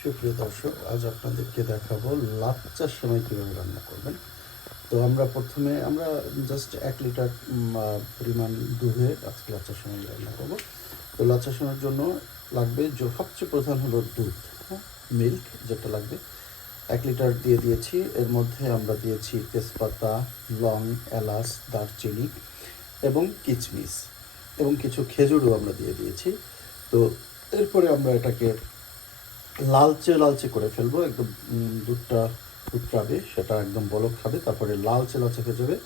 সুপ্রিয় দর্শক, আজ আপনাদেরকে দেখাবো লাচ্চা সেমাই কীভাবে রান্না করবেন। তো আমরা প্রথমে জাস্ট 1 লিটার পরিমাণ দুধে আজকে লাচ্চা সেমাই রান্না করব। তো লাচ্চা সেমাইয়ের জন্য লাগবে সবচেয়ে প্রধান হলো দুধ, হ্যাঁ, মিল্ক যেটা লাগবে। 1 লিটার দিয়ে দিয়েছি। এর মধ্যে আমরা দিয়েছি তেজপাতা, লং, এলাচ, দারচিনি এবং কিচমিচ এবং কিছু খেজুরও আমরা দিয়ে দিয়েছি। তো এরপরে আমরা এটাকে লালচে লালচে করে ফেলবো। একদম দুধটা উতরাবে, সেটা একদম বলক খাবে, তারপরে লালচে লালচে হয়ে যাবে,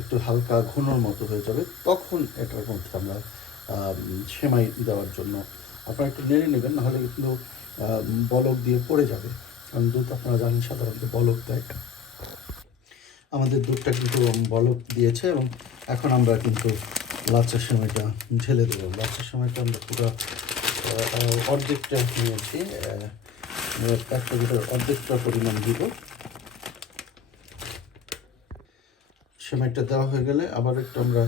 একটু হালকা ঘনর মতো হয়ে যাবে। তখন এটার মধ্যে আমরা সেমাই দেওয়ার জন্য আপনারা একটু নেড়ে নেবেন, নাহলে কিন্তু বলক দিয়ে পড়ে যাবে। কারণ দুধ আপনারা জানেন সাধারণত বলক দেয়। আমাদের দুধটা কিন্তু বলক দিয়েছে এবং এখন আমরা কিন্তু লাচ্চা সেমাইটা ঢেলে দেবো। লাচ্চা সেমাইটা আমরা পুরো অর্ধেকটা নিয়েছি, 1 প্যাকেটের অর্ধেকটা পরিমাণ দিব। সেমাইটা দেওয়া হয়ে গেলে আবার একটু আমরা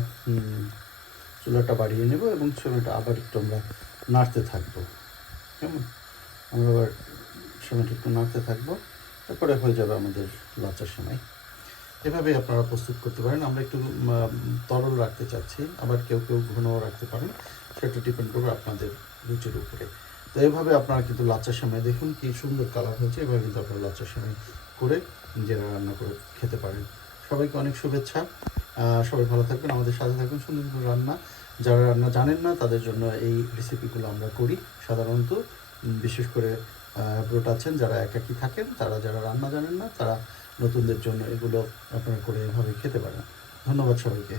চুলাটা বাড়িয়ে নেব এবং সেমাইটা আবার একটু আমরা নাড়তে থাকবো। কেমন, আমরা আবার সেমাইটা একটু নাড়তে থাকবো, তারপরে হয়ে যাবে আমাদের লাচ্চা সেমাই। এভাবেই আপনারা প্রস্তুত করতে পারেন। আমরা একটু তরল রাখতে চাচ্ছি, আবার কেউ কেউ ঘনও রাখতে পারেন, সেটা ডিপেন্ড করবে আপনাদের রুচির উপরে। তো এভাবে আপনারা কিন্তু লাচ্চা সেমাই, দেখুন কি সুন্দর কালার হয়েছে, এভাবে কিন্তু আপনারা লাচ্চা সেমাই করে নিজেরা রান্না করে খেতে পারেন। সবাইকে অনেক শুভেচ্ছা, সবাই ভালো থাকবেন, আমাদের সাথে থাকুন। সুন্দর সুন্দর রান্না, যারা রান্না জানেন না তাদের জন্য এই রেসিপিগুলো আমরা করি সাধারণত। বিশেষ করে ব্রোট আছেন যারা একাকী থাকেন, যারা রান্না জানেন না, তারা নতুনদের জন্য এগুলো আপনারা করে এভাবে খেতে পারেন। ধন্যবাদ সবাইকে।